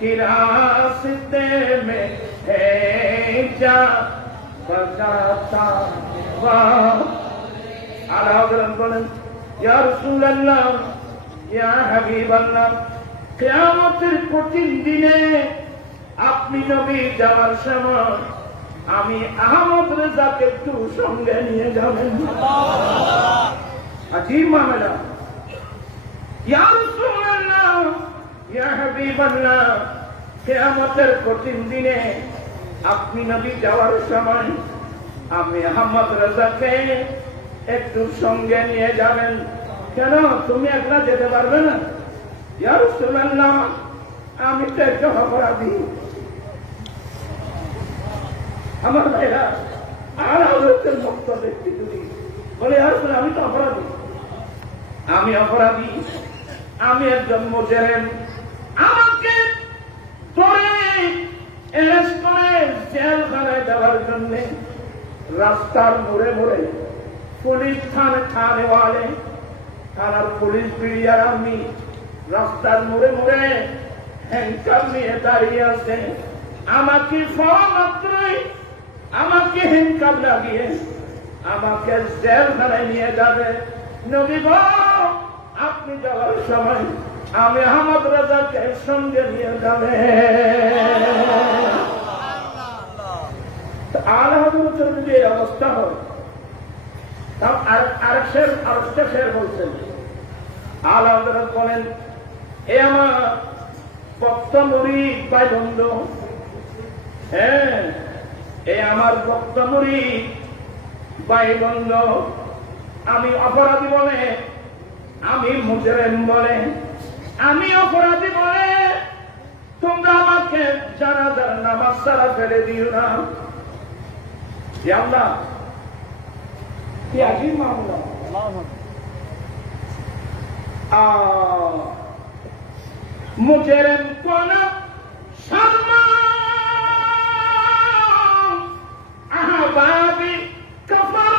कि रास्ते में है जा बजाता आला हज़रत बोलेন ইয়া রাসূলুল্লাহ ইয়া হাবিবাল্লাহ কিয়ামতের কঠিন দিনে আপনি নবী যাওয়ার সময় আমি আহমদ রেজাকে একটু সঙ্গে নিয়ে যাবেন। আজীব মামলা। ইয়া রাসূলুল্লাহ ইয়া হাবিবাল্লাহ কিয়ামতের কঠিন দিনে আপনি নবী যাওয়ার সময় আমি আহমদ রেজাকে একটু সঙ্গে নিয়ে যাবেন। কেন তুমি একলা যেতে পারবে না? ইয়া রাসূলুল্লাহ আমি তো একটা অপরাধী। আমার ভাইরা আর হজরতের বক্তব্য ব্যক্তি তুমি বলে আসলে আমি তো অপরাধী, আমি অপরাধী, আমি একজন মুজরিম। আমাকে ধরে অ্যারেস্ট করে জেলখানায় দেওয়ার জন্য রাস্তার মোড়ে মোড়ে পুলিশ থানে ওয়ালে থানার পুলিশ বিড়িয়ার আমি রাস্তার মোড়ে মোড়ে হ্যান্ডকাপ নিয়ে দাঁড়িয়ে আছে। আমাকে মাত্রই আমাকে হ্যান্ডকাপ লাগিয়ে আমাকে জেলখানায় নিয়ে যাবে। নবী গো আপনি যাওয়ার সময় আমি আহমদ রেজাকে সঙ্গে নিয়ে যাবে। আলা হযরতের যদি এই অবস্থা হয় আরেকটা শের বলছেন। আলা হযরত বলেন এ আমার ভক্ত মুরিদ ভাই বন্ধু, হ্যাঁ এ আমার ভক্ত মুরিদ ভাই বন্ধু, আমি অপরাধী বলে, আমি মুজরিম বলে, আমি অপরাধী বলে তোমরা আমাকে জানাজার নামাজ ছাড়া ফেলে দিও না। আল্লাহ কি আজীব মামলা। মুজরিম কোন শর্মা আহবাবি কফর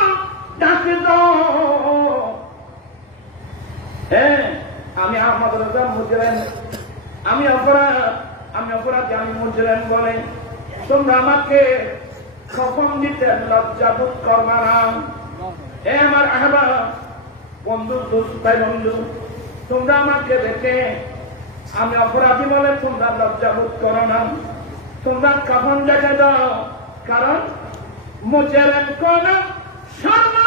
ডাক দো। হ্যাঁ আমি আহমদ রেজা মুজরিম, আমি অপরাধী, আমি মুজরিম বলে তোমরা আমাকে খফন দিতে লজ্জাবোধ করবা না। এ আমার আহবাব বন্ধু, দোস্ত ভাই বন্ধু, তোমরা আমাকে দেখে আমি অপরাধী বলে তোমরা লজ্জাবোধ করো না, তোমরা কাফন দেখে দাও। কারণ মুজরিম কোন শর্মা